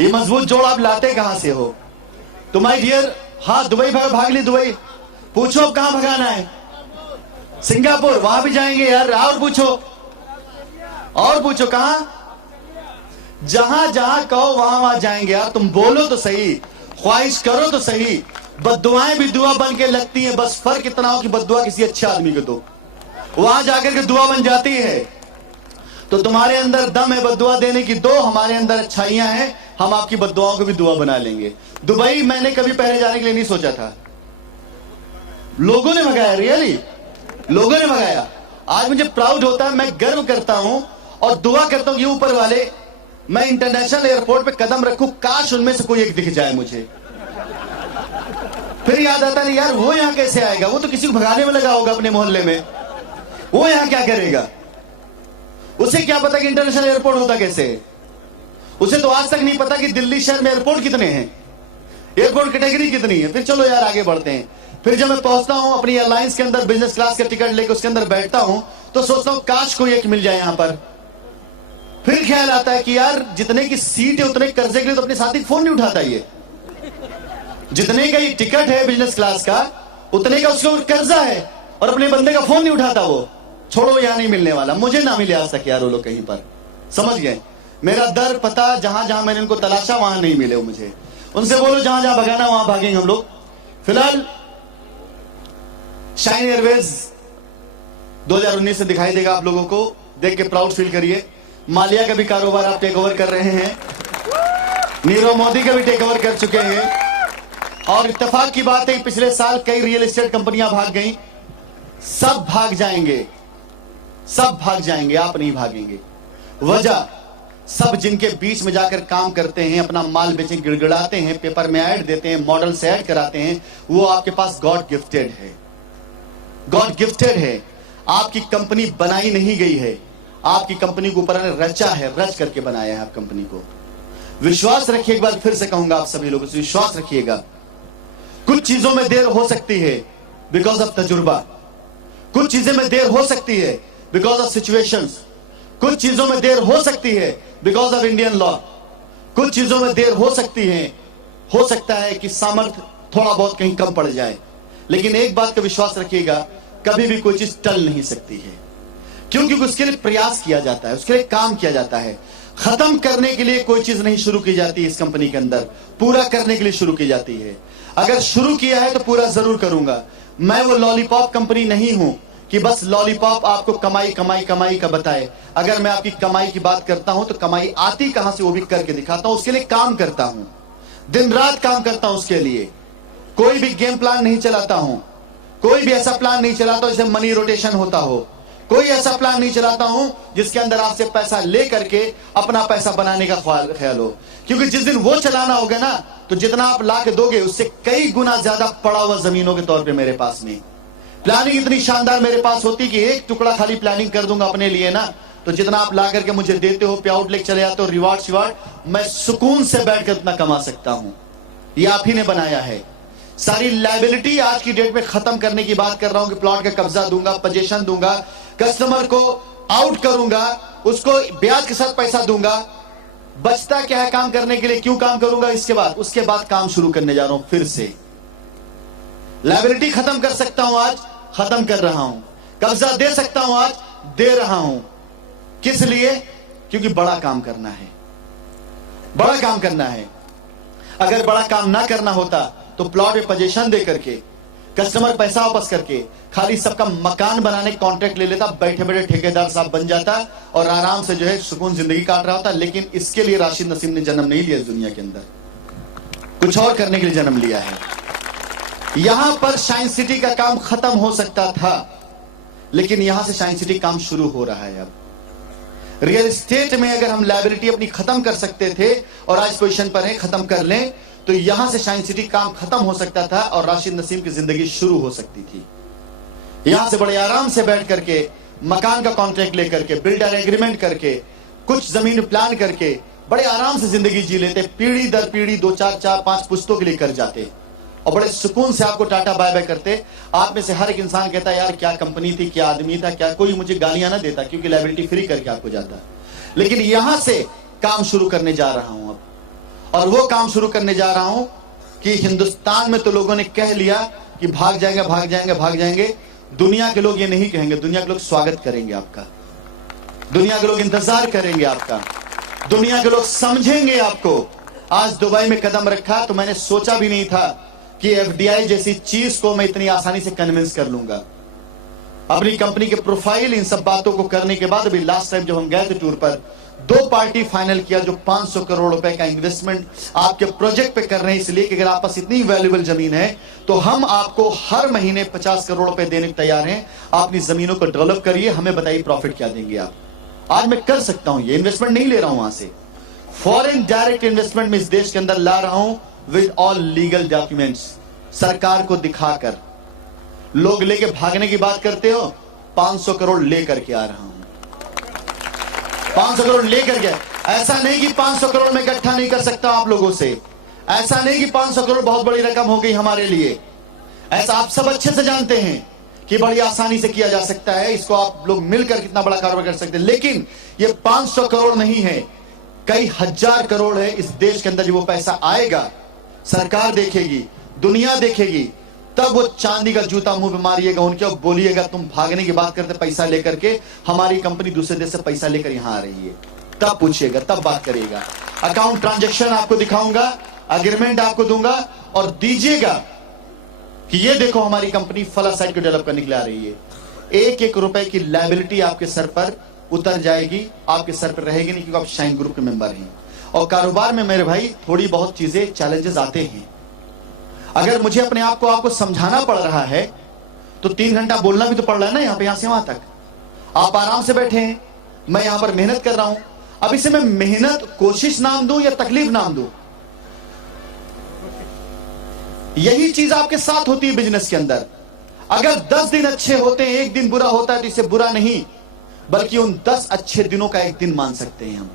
ये मजबूत जोड़ आप लाते कहां से हो? तो माय डियर, हाँ दुबई भाग ली, दुबई पूछो अब कहां भगाना है? सिंगापुर, वहां भी जाएंगे यार, और पूछो कहां? जहां जहां कहो वहां वहां जाएंगे यार। तुम बोलो तो सही, ख्वाहिश करो तो सही, बद्दुआएं भी दुआ बन के लगती हैं। बस फर्क इतना हो कि बद्दुआ किसी अच्छे आदमी को दो, वहां जाकर के दुआ बन जाती है। तो तुम्हारे अंदर दम है बद्दुआ देने की, दो, हमारे अंदर अच्छाइयां हैं, हम आपकी बद्दुआओं को भी दुआ बना लेंगे। दुबई मैंने कभी पहले जाने के लिए नहीं सोचा था, लोगों ने मंगाया, रियली लोगों ने मंगाया। आज मुझे प्राउड होता है, मैं गर्व करता हूं और दुआ करता हूं कि ऊपर वाले, मैं इंटरनेशनल एयरपोर्ट पे कदम रखूं, काश उनमें से कोई एक दिख जाए मुझे। फिर याद आता नहीं यार, वो यहां कैसे आएगा? वो तो किसी को भगाने में लगा होगा अपने मोहल्ले में, वो यहां क्या करेगा? उसे क्या पता कि इंटरनेशनल एयरपोर्ट होता कैसे है? उसे तो आज तक नहीं पता कि दिल्ली शहर में एयरपोर्ट कितने हैं, एयरपोर्ट कैटेगरी कितनी है। फिर चलो यार आगे बढ़ते हैं। फिर जब मैं पहुंचता हूं अपनी एयरलाइंस के अंदर, बिजनेस क्लास का टिकट लेकर उसके अंदर बैठता हूं, तो सोचता हूं काश कोई एक मिल जाए यहां पर। फिर ख्याल आता है कि यार जितने की सीट है उतने कर्जे के लिए तो अपने साथी फोन नहीं उठाता, ये जितने का ये टिकट है बिजनेस क्लास का, उतने का उसके ऊपर कर्जा है, और अपने बंदे का फोन नहीं उठाता वो। छोड़ो, यहां नहीं मिलने वाला, मुझे ना मिले आज तक यार वो लोग कहीं पर, समझ गए? मेरा दर पता, जहां जहां मैंने उनको तलाशा वहां नहीं मिले वो मुझे। उनसे बोलो जहां जहां भगाना वहां भागेंगे हम लोग। फिलहाल शाइन एयरवेज 2019 से दिखाई देगा आप लोगों को, देख के प्राउड फील करिए। मालिया का भी कारोबार आप टेक ओवर कर रहे हैं, नीरव मोदी का भी टेक ओवर कर चुके हैं। और इत्तेफाक की बात है कि पिछले साल कई रियल एस्टेट कंपनियां भाग गई, सब भाग जाएंगे, सब भाग जाएंगे, आप नहीं भागेंगे। वजह, सब जिनके बीच में जाकर काम करते हैं, अपना माल बेचे, गिड़गिड़ाते हैं, पेपर में ऐड देते हैं, मॉडल से ऐड कराते हैं, वो आपके पास गॉड गिफ्टेड है, गॉड गिफ्टेड है। आपकी कंपनी बनाई नहीं गई है, आपकी कंपनी को ऊपर ने रचा है, रच करके बनाया है आप कंपनी को। विश्वास रखिए, एक बार फिर से कहूंगा आप सभी लोगों से, विश्वास रखिएगा। कुछ चीजों में देर हो सकती है बिकॉज ऑफ तजुर्बा, कुछ चीजें में देर हो सकती है बिकॉज ऑफ सिचुएशंस, कुछ चीजों में देर हो सकती है बिकॉज ऑफ इंडियन लॉ, कुछ चीजों में देर हो सकती है, हो सकता है कि सामर्थ्य थोड़ा बहुत कहीं कम पड़ जाए। लेकिन एक बात का विश्वास रखिएगा, कभी भी कोई चीज टल नहीं सकती है, क्योंकि उसके लिए प्रयास किया जाता है, उसके लिए काम किया जाता है। खत्म करने के लिए कोई चीज नहीं शुरू की जाती इस कंपनी के अंदर, पूरा करने के लिए शुरू की जाती है। अगर शुरू किया है तो पूरा जरूर करूंगा। मैं वो लॉलीपॉप कंपनी नहीं हूं कि बस लॉलीपॉप आपको कमाई कमाई कमाई का बताए। अगर मैं आपकी कमाई की बात करता हूं तो कमाई आती कहां से वो भी करके दिखाता हूं, उसके लिए काम करता हूं, दिन रात काम करता हूं उसके लिए। कोई भी गेम प्लान नहीं चलाता हूं, कोई भी ऐसा प्लान नहीं चलाता हूं जिससे मनी रोटेशन होता हो, कोई ऐसा प्लान नहीं चलाता हूं जिसके अंदर आपसे पैसा ले करके अपना पैसा बनाने का ख्याल हो। क्योंकि जिस दिन वो चलाना होगा ना, तो जितना आप ला के दोगे उससे कई गुना ज्यादा पड़ा हुआ जमीनों के तौर पे मेरे पास में प्लानिंग इतनी शानदार मेरे पास होती कि एक टुकड़ा खाली प्लानिंग कर दूंगा अपने लिए ना, तो जितना आप ला करके मुझे देते हो, पे आउट लेके चले जाते हो, रिवार्ड शिवार्ड, मैं सुकून से बैठकर इतना कमा सकता हूं। ये आप ही ने बनाया है। सारी लायबिलिटी आज की डेट में खत्म करने की बात कर रहा हूं कि प्लॉट का कब्जा दूंगा, पोजीशन दूंगा, कस्टमर को आउट करूंगा, उसको ब्याज के साथ पैसा दूंगा। बचता क्या है काम करने के लिए, क्यों काम करूंगा उसके बाद काम शुरू करने जा रहा हूं फिर से। लायबिलिटी खत्म कर सकता हूं आज, खत्म कर रहा हूं। कब्जा दे सकता हूं आज, दे रहा हूं। किस लिए? क्योंकि बड़ा काम करना है, बड़ा काम करना है। अगर बड़ा काम ना करना होता तो प्लॉट में पोजीशन दे करके, कस्टमर पैसा वापस करके, खाली सबका मकान बनाने कॉन्ट्रैक्ट ले लेता, बैठे बैठे ठेकेदार साहब बन जाता और आराम से जो है सुकून जिंदगी काट रहा होता। लेकिन इसके लिए राशिद नसीम ने जन्म नहीं लिया इस दुनिया के अंदर, कुछ और करने के लिए जन्म लिया है। यहां पर शाइन सिटी का काम खत्म हो सकता था, लेकिन यहां से शाइन सिटी काम शुरू हो रहा है। अब रियल एस्टेट में अगर हम लायबिलिटी अपनी खत्म कर सकते थे और आज पोजीशन पर है, खत्म कर लें, तो यहां से शाइन सिटी काम खत्म हो सकता था और राशिद नसीम की जिंदगी शुरू हो सकती थी। यहां से बड़े आराम से बैठ करके, मकान का कॉन्ट्रैक्ट लेकर के, बिल्डर एग्रीमेंट करके, कुछ जमीन प्लान करके बड़े आराम से जिंदगी जी लेते, पीढ़ी दर पीढ़ी 2 4 5 पुश्तों के लिए कर जाते और बड़े सुकून से आपको टाटा बाय बाय करते। आप में से हर एक इंसान कहता है यार क्या कंपनी थी, क्या आदमी था, क्या, कोई मुझे गालियां ना देता क्योंकि लायबिलिटी फ्री करके आपको जाता। लेकिन यहां से काम शुरू करने जा रहा हूं अब, और वो काम शुरू करने जा रहा हूं कि हिंदुस्तान में तो लोगों ने कह लिया कि भाग जाएंगे भाग जाएंगे भाग जाएंगे। दुनिया के लोग ये नहीं कहेंगे, दुनिया के लोग स्वागत करेंगे आपका, दुनिया के लोग इंतजार करेंगे आपका, दुनिया के लोग समझेंगे आपको। आज दुबई में कदम रखा तो मैंने सोचा भी नहीं था कि एफडीआई जैसी चीज को मैं इतनी आसानी से कन्विंस कर लूंगा। अपनी कंपनी के प्रोफाइल, इन सब बातों को करने के बाद अभी लास्ट टाइम जब हम गए थे टूर पर, 2 पार्टी फाइनल किया जो 500 करोड़ रुपए का इन्वेस्टमेंट आपके प्रोजेक्ट पे कर रहे हैं, इसलिए कि अगर आप पास इतनी वैल्यूएबल जमीन है तो हम आपको हर महीने 50 करोड़ रुपए देने को तैयार हैं। आप अपनी जमीनों को डेवलप करिए, हमें बताइए प्रॉफिट क्या देंगे आप। आज मैं कर सकता हूं, ये इन्वेस्टमेंट नहीं ले रहा हूं वहां से, फॉरेन डायरेक्ट इन्वेस्टमेंट में इस देश के अंदर ला रहा हूं विद ऑल लीगल डॉक्यूमेंट्स, सरकार को दिखाकर। लोग लेके भागने की बात करते हो, 500 करोड़ लेकर के आ रहा हूं, 500 करोड़ लेकर के। ऐसा नहीं कि 500 करोड़ में इकट्ठा नहीं कर सकता आप लोगों से, ऐसा नहीं कि 500 करोड़ बहुत बड़ी रकम हो गई हमारे लिए, ऐसा आप सब अच्छे से जानते हैं कि बड़ी आसानी से किया जा सकता है, इसको आप लोग मिलकर कितना बड़ा कारोबार कर सकते हैं। लेकिन ये 500 करोड़ नहीं है, कई हजार करोड़ है इस देश के अंदर। जो वो पैसा आएगा, सरकार देखेगी, दुनिया देखेगी, तब वो चांदी का जूता मुंह पे मारिएगा उनके और बोलिएगा तुम भागने की बात करते पैसा लेकर के, हमारी कंपनी दूसरे देश से पैसा लेकर यहां आ रही है। तब पूछिएगा, तब बात करिएगा। अकाउंट ट्रांजैक्शन आपको दिखाऊंगा एग्रीमेंट आपको दूंगा और दीजिएगा कि ये देखो हमारी कंपनी फला साइट को डेवलप करने के लिए आ रही है। एक एक रुपए की लायबिलिटी आपके सर पर उतर जाएगी, आपके सर पर रहेगी नहीं, क्योंकि आप शाइन ग्रुप के मेंबर हैं। और कारोबार में मेरे भाई थोड़ी बहुत चीजें चैलेंजेस आते हैं। अगर मुझे अपने आप को आपको समझाना पड़ रहा है तो 3 घंटा बोलना भी तो पड़ रहा है ना, यहां पे यहां से वहां तक। आप आराम से बैठे हैं, मैं यहां पर मेहनत कर रहा हूं। अब इसे मैं मेहनत कोशिश नाम दूं या तकलीफ नाम दूं? यही चीज आपके साथ होती है बिजनेस के अंदर। अगर 10 दिन अच्छे होते हैं, एक दिन बुरा होता है, तो इसे बुरा नहीं बल्कि उन 10 अच्छे दिनों का एक दिन मान सकते हैं हम।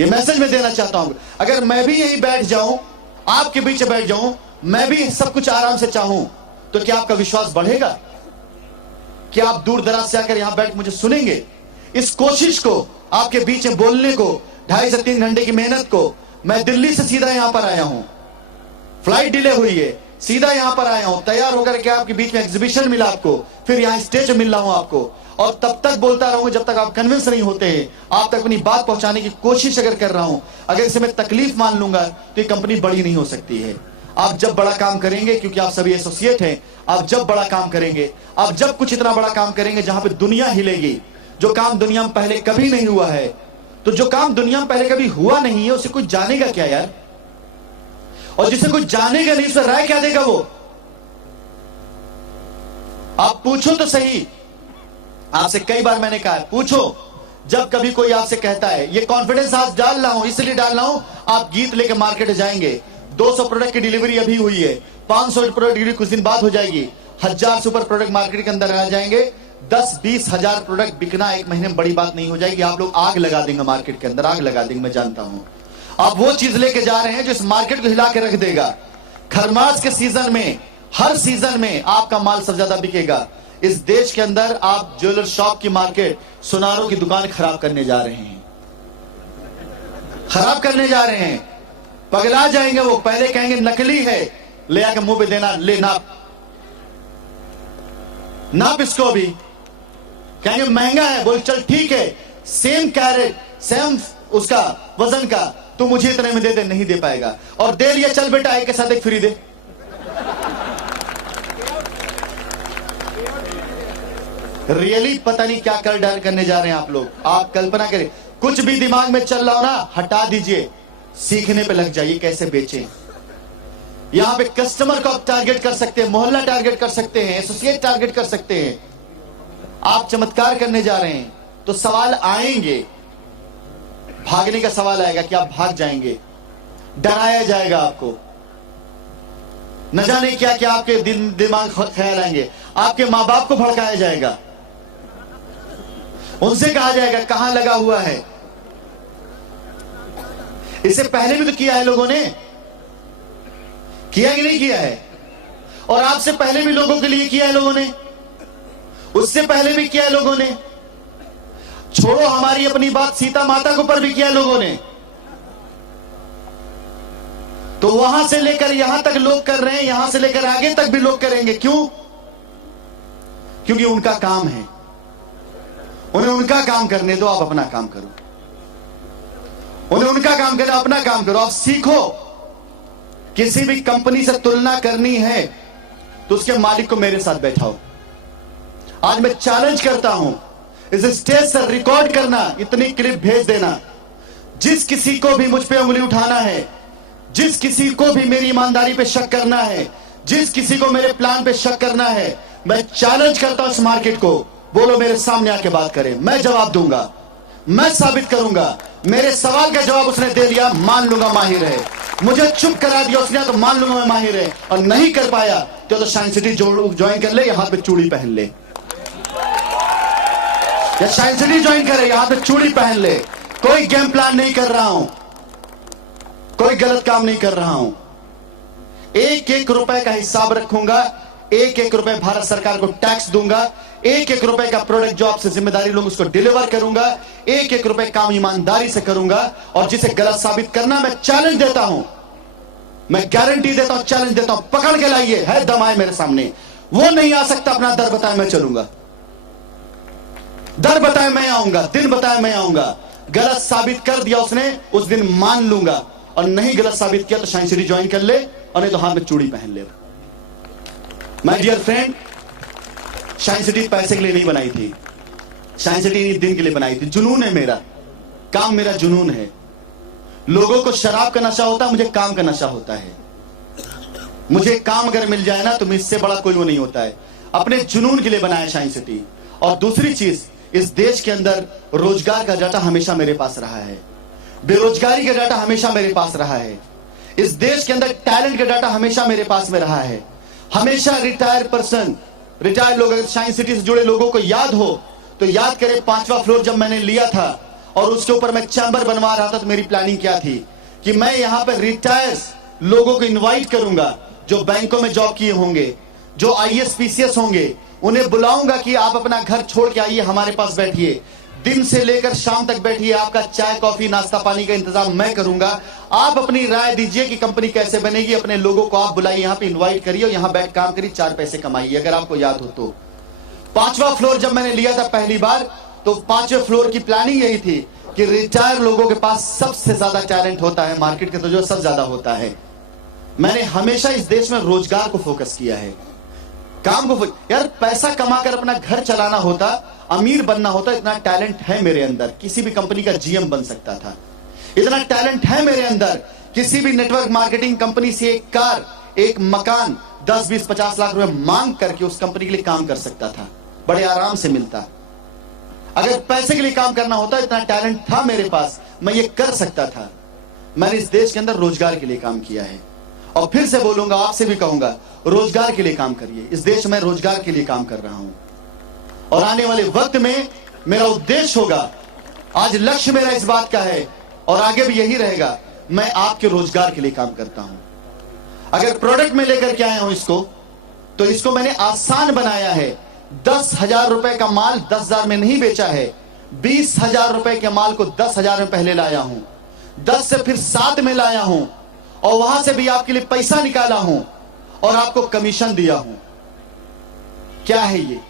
ये मैसेज मैं देना चाहता हूं। अगर मैं भी यहीं बैठ जाऊं, आपके बीच बैठ जाऊं, मैं भी सब कुछ आराम से चाहूं, तो क्या आपका विश्वास बढ़ेगा? क्या आप दूर दराज से आकर यहां बैठ मुझे सुनेंगे? इस कोशिश को, आपके बीच में बोलने को, 2.5 से 3 घंटे की मेहनत को, मैं दिल्ली से सीधा यहां पर आया हूं। फ्लाइट डिले हुई है, सीधा यहां पर आया हूं, तैयार होकर के आपके बीच में एग्जीबिशन मिला आपको, फिर यहां स्टेज मिल रहा हूं आपको, और तब तक बोलता रहूंगा जब तक आप कन्विंस नहीं होते हैं। आप तक अपनी बात पहुंचाने की कोशिश अगर कर रहा हूं, अगर इसे मैं तकलीफ मान लूंगा तो ये कंपनी बड़ी नहीं हो सकती है। आप जब बड़ा काम करेंगे, क्योंकि आप सभी एसोसिएट हैं, आप जब बड़ा काम करेंगे, आप जब कुछ इतना बड़ा काम करेंगे जहां पे दुनिया हिलेगी, जो काम दुनिया में पहले कभी नहीं हुआ है, तो जो काम दुनिया में पहले कभी हुआ नहीं है उसे कोई जानेगा क्या यार? और जिसे कोई जानेगा नहीं उसमें राय क्या देगा वो? आप पूछो तो सही। आपसे कई बार मैंने कहा है, पूछो। जब कभी कोई आपसे कहता है, ये कॉन्फिडेंस आज डाल रहा हूं, इसलिए डाल रहा हूं, आप गीत लेकर मार्केट जाएंगे, 200 प्रोडक्ट की डिलीवरी अभी हुई है, 500 प्रोडक्ट डिलीवरी कुछ दिन बाद हो जाएगी, 1000 सुपर प्रोडक्ट मार्केट के अंदर आ जाएंगे, 10-20 हजार प्रोडक्ट बिकना एक महीने में बड़ी बात नहीं हो जाएगी। आप लोग आग लगा देंगे, मार्केट के अंदर आग लगा देंगे, मैं जानता हूं। आप वो चीज लेके जा रहे हैं जो इस मार्केट को हिला के रख देगा। खरमास के सीजन में, हर सीजन में आपका माल सबसे ज्यादा बिकेगा। इस देश के अंदर आप ज्वेलर शॉप की मार्केट, सुनारों की दुकान खराब करने जा रहे हैं, खराब करने जा रहे हैं। पगला जाएंगे वो। पहले कहेंगे नकली है, ले आकर मुंह पे देना, ले नाप, नाप इसको भी। कहेंगे महंगा है, बोल चल ठीक है, सेम कैरेट, सेम उसका वजन का, तू मुझे इतने में दे दे। नहीं दे पाएगा। और दे लिया, चल बेटा एक के साथ एक फ्री दे। रियली पता नहीं क्या कर डर करने जा रहे हैं आप लोग। आप कल्पना करें, कुछ भी दिमाग में चल रहा हो ना, हटा दीजिए, सीखने पे लग जाइए कैसे बेचें। यहां पे कस्टमर को आप टारगेट कर सकते हैं, मोहल्ला टारगेट कर सकते हैं, एसोसिएट टारगेट कर सकते हैं। आप चमत्कार करने जा रहे हैं तो सवाल आएंगे, भागने का सवाल आएगा कि आप भाग जाएंगे, डराया जाएगा आपको, न जाने क्या क्या आपके दिमाग ख्याल आएंगे। आपके मां बाप को भड़काया जाएगा, उनसे कहा जाएगा कहां लगा हुआ है। इससे पहले भी तो किया है लोगों ने, किया कि नहीं किया है? और आपसे पहले भी लोगों के लिए किया है लोगों ने, उससे पहले भी किया है लोगों ने। छोड़ो हमारी अपनी बात, सीता माता के ऊपर भी किया है लोगों ने। तो वहां से लेकर यहां तक लोग कर रहे हैं, यहां से लेकर आगे तक भी लोग करेंगे। क्यों? क्योंकि उनका काम है, उन्हें उनका काम करने दो, आप अपना काम करो। उन्हें उनका काम करो, अपना काम करो। आप सीखो। किसी भी कंपनी से तुलना करनी है तो उसके मालिक को मेरे साथ बैठाओ। आज मैं चैलेंज करता हूं, इस स्टेज से रिकॉर्ड करना, इतनी क्लिप भेज देना। जिस किसी को भी मुझ पे उंगली उठाना है, जिस किसी को भी मेरी ईमानदारी पे शक करना है, जिस किसी को मेरे प्लान पे शक करना है, मैं चैलेंज करता हूं इस मार्केट को, बोलो मेरे सामने आके बात करें, मैं जवाब दूंगा, मैं साबित करूंगा। मेरे सवाल का जवाब उसने दे दिया, मान लूंगा माहिर है। मुझे चुप करा दिया उसने, तो मान लूंगा मैं माहिर है। और नहीं कर पाया तो साइंस सिटी ज्वाइन कर ले, या हाथ पे चूड़ी पहन ले, या साइंस सिटी ज्वाइन करे, या हाथ पे चूड़ी पहन ले। कोई गेम प्लान नहीं कर रहा हूं, कोई गलत काम नहीं कर रहा हूं। एक एक रुपए का हिसाब रखूंगा, एक एक रुपए भारत सरकार को टैक्स दूंगा, एक एक रुपए का प्रोडक्ट जो आपसे जिम्मेदारी लूंगा उसको डिलीवर करूंगा, एक एक रुपए काम ईमानदारी से करूंगा। और जिसे गलत साबित करना, मैं चैलेंज देता हूं, मैं गारंटी देता हूं, चैलेंज देता हूं, पकड़ के लाइए, है दम आए मेरे सामने। वो नहीं आ सकता, अपना दर बताए मैं चलूंगा, दर बताए मैं आऊंगा, दिन बताए मैं आऊंगा। गलत साबित कर दिया उसने, उस दिन मान लूंगा। और नहीं गलत साबित किया तो साइंस सिटी ज्वाइन कर ले, और नहीं तो हाथ में चूड़ी पहन ले। My dear friend, science city पैसे के लिए नहीं बनाई थी, साइंस सिटी एक दिन के लिए बनाई थी। जुनून है मेरा, काम मेरा जुनून है। लोगों को शराब का नशा होता है, मुझे काम का नशा होता है। मुझे काम अगर मिल जाए ना तो मुझसे बड़ा कोई वो नहीं होता है। अपने जुनून के लिए बनाया साइंस सिटी। और दूसरी चीज, इस देश के अंदर रोजगार का डाटा हमेशा मेरे पास रहा है, बेरोजगारी का डाटा हमेशा मेरे पास रहा है, इस देश के अंदर टैलेंट का डाटा हमेशा मेरे पास में रहा है। हमेशा रिटायर्ड लोग, अगर साइंस सिटी से जुड़े लोगों को याद हो तो याद करें, 5वां फ्लोर जब मैंने लिया था और उसके ऊपर मैं चैम्बर बनवा रहा था तो मेरी प्लानिंग क्या थी कि मैं यहां पर रिटायर्स लोगों को इनवाइट करूंगा, जो बैंकों में जॉब किए होंगे, जो आईएएस पीसीएस होंगे, उन्हें बुलाऊंगा कि आप अपना घर छोड़ के आइए, हमारे पास बैठिए, दिन से लेकर शाम तक बैठिए, आपका चाय कॉफी नाश्ता पानी का इंतजाम मैं करूंगा। आप अपनी राय दीजिए कि कंपनी कैसे बनेगी, अपने लोगों को आप बुलाइए, यहां पे इनवाइट करिए और यहां बैठ काम करिए, 4 पैसे कमाइए। अगर आपको याद हो तो 5वां फ्लोर जब मैंने लिया था पहली बार, तो 5वें फ्लोर की प्लानिंग यही थी कि रिटायर लोगों के पास सबसे ज्यादा टैलेंट होता है, मार्केट के तो जो सबसे ज्यादा होता है। मैंने हमेशा इस देश में रोजगार को फोकस किया है, काम को। यार पैसा कमाकर अपना घर चलाना होता, अमीर बनना होता, इतना टैलेंट है मेरे अंदर, किसी भी कंपनी का जीएम बन सकता था। इतना टैलेंट है मेरे अंदर, किसी भी नेटवर्क मार्केटिंग कंपनी से एक कार, एक मकान 10, 20, 50 लाख रुपए मांग करके उस कंपनी के लिए काम कर सकता था, बड़े आराम से मिलता। अगर पैसे के लिए काम करना होता, इतना टैलेंट था मेरे पास, मैं ये कर सकता था। मैंने इस देश के अंदर रोजगार के लिए काम किया है, और फिर से बोलूंगा, आपसे भी कहूंगा, रोजगार के लिए काम करिए। इस देश में रोजगार के लिए काम कर रहा हूं, और आने वाले वक्त में मेरा उद्देश्य होगा, आज लक्ष्य मेरा इस बात का है और आगे भी यही रहेगा, मैं आपके रोजगार के लिए काम करता हूं। अगर प्रोडक्ट में लेकर के आया हूं इसको, तो इसको मैंने आसान बनाया है। 10,000 रुपए का माल 10,000 में नहीं बेचा है, 20,000 रुपए के माल को 10,000 में पहले लाया हूं, 10 से फिर 7 में लाया हूं, और वहां से भी आपके लिए पैसा निकाला हूं और आपको कमीशन दिया हूं। क्या है ये?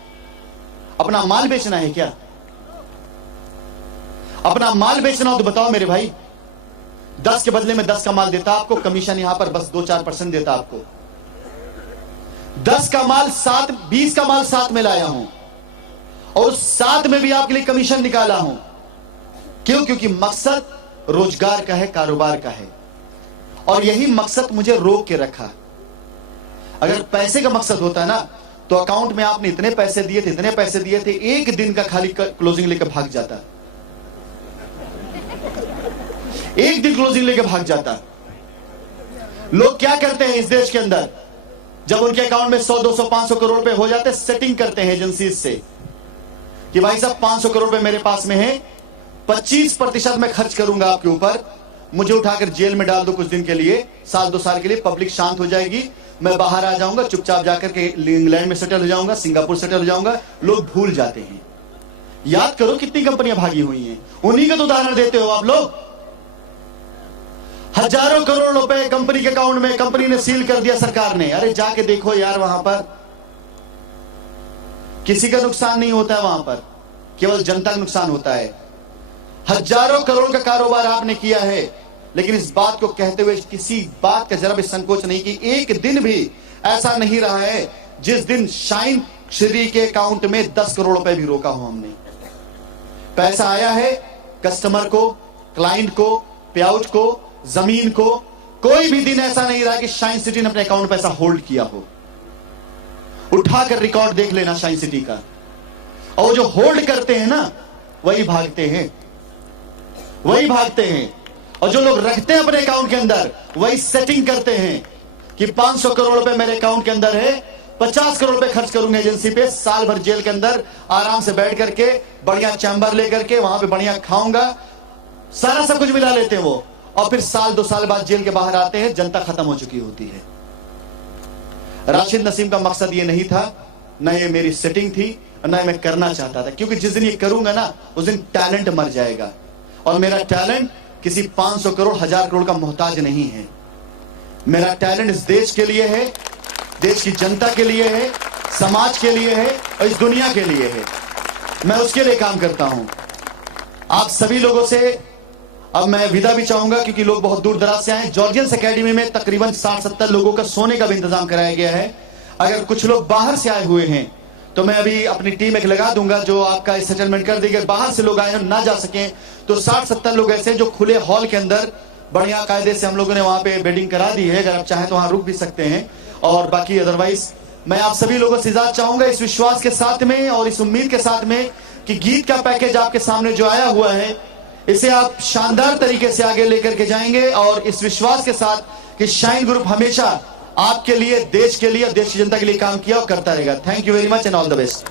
अपना माल बेचना है क्या? अपना माल बेचना हो तो बताओ मेरे भाई, 10 के बदले में 10 का माल देता आपको, कमीशन यहां पर बस 2-4% देता आपको। 10 का माल 7, 20 का माल 7 में लाया हूं, और 7 में भी आपके लिए कमीशन निकाला हूं। क्यों? क्योंकि मकसद रोजगार का है, कारोबार का है, और यही मकसद मुझे रोक के रखा। अगर पैसे का मकसद होता ना, तो अकाउंट में आपने इतने पैसे दिए थे, इतने पैसे दिए थे, एक दिन का खाली क्लोजिंग लेकर भाग जाता, एक दिन क्लोजिंग लेकर भाग जाता। लोग क्या करते हैं इस देश के अंदर, जब उनके अकाउंट में 100, 200, 500 करोड़ रुपए हो जाते, सेटिंग करते हैं एजेंसी से कि भाई साहब 500 करोड़ रुपए मेरे पास में है, 25% मैं खर्च करूंगा आपके ऊपर, मुझे उठाकर जेल में डाल दो कुछ दिन के लिए, 1-2 साल के लिए, पब्लिक शांत हो जाएगी, मैं बाहर आ जाऊंगा, चुपचाप जाकर के इंग्लैंड में सेटल हो जाऊंगा, सिंगापुर सेटल हो जाऊंगा। लोग भूल जाते हैं। याद करो कितनी कंपनियां भागी हुई हैं, उन्हीं का तो उदाहरण देते हो आप लोग। हजारों करोड़ रुपए कंपनी के अकाउंट में, कंपनी ने सील कर दिया सरकार ने। अरे जाके देखो यार, वहां पर किसी का नुकसान नहीं होता है, वहां पर केवल जनता का नुकसान होता है। हजारों करोड़ का कारोबार आपने किया है, लेकिन इस बात को कहते हुए किसी बात का जरा भी संकोच नहीं कि एक दिन भी ऐसा नहीं रहा है जिस दिन साइंस सिटी के अकाउंट में 10 करोड़ रुपए भी रोका हो हमने। पैसा आया है कस्टमर को, क्लाइंट को, पे आउट को, जमीन को। कोई भी दिन ऐसा नहीं रहा कि साइंस सिटी ने अपने अकाउंट में पैसा होल्ड किया हो। उठाकर रिकॉर्ड देख लेना साइंस सिटी का। और जो होल्ड करते हैं ना, वही भागते हैं, वही भागते हैं। और जो लोग रखते हैं अपने अकाउंट के अंदर, वही सेटिंग करते हैं कि 500 करोड़ रुपए मेरे अकाउंट के अंदर है, 50 करोड़ रुपए खर्च करूंगा एजेंसी पे, साल भर जेल के अंदर आराम से बैठ करके, बढ़िया चैम्बर लेकर के, वहां पे बढ़िया खाऊंगा, सारा सब कुछ मिला लेते हैं वो। और फिर 1-2 साल बाद जेल के बाहर आते हैं, जनता खत्म हो चुकी होती है। राशिद नसीम का मकसद ये नहीं था, न ये मेरी सेटिंग थी, न मैं करना चाहता था, क्योंकि जिस दिन ये करूंगा ना, उस दिन टैलेंट मर जाएगा। और मेरा टैलेंट किसी 500 करोड़ 1000 करोड़ का मोहताज नहीं है। मेरा टैलेंट इस देश के लिए है, देश की जनता के लिए है, समाज के लिए है, और इस दुनिया के लिए है। मैं उसके लिए काम करता हूं। आप सभी लोगों से अब मैं विदा भी चाहूंगा क्योंकि लोग बहुत दूर दराज से आए। जॉर्जियंस एकेडमी में तकरीबन 60-70 लोगों का सोने का भी इंतजाम कराया गया है। अगर कुछ लोग बाहर से आए हुए हैं तो मैं अभी अपनी टीम एक लगा दूंगा जो आपका सेटलमेंट कर देगी। बाहर से लोग आए हैं ना जा सकें तो 60-70 लोग ऐसे जो खुले हॉल के अंदर बढ़िया कायदे से हम लोगों ने वहां पे बेडिंग करा दी है, अगर आप चाहें तो वहां रुक भी सकते हैं। और बाकी अदरवाइज मैं आप सभी लोगों से इजाजत चाहूंगा इस विश्वास के साथ में और इस उम्मीद के साथ में कि गीत का पैकेज आपके सामने जो आया हुआ है इसे आप शानदार तरीके से आगे लेकर के जाएंगे और इस विश्वास के साथ कि शाइन ग्रुप हमेशा आपके लिए, देश के लिए, देश की जनता के लिए काम किया और करता रहेगा। Thank you very much and all the best.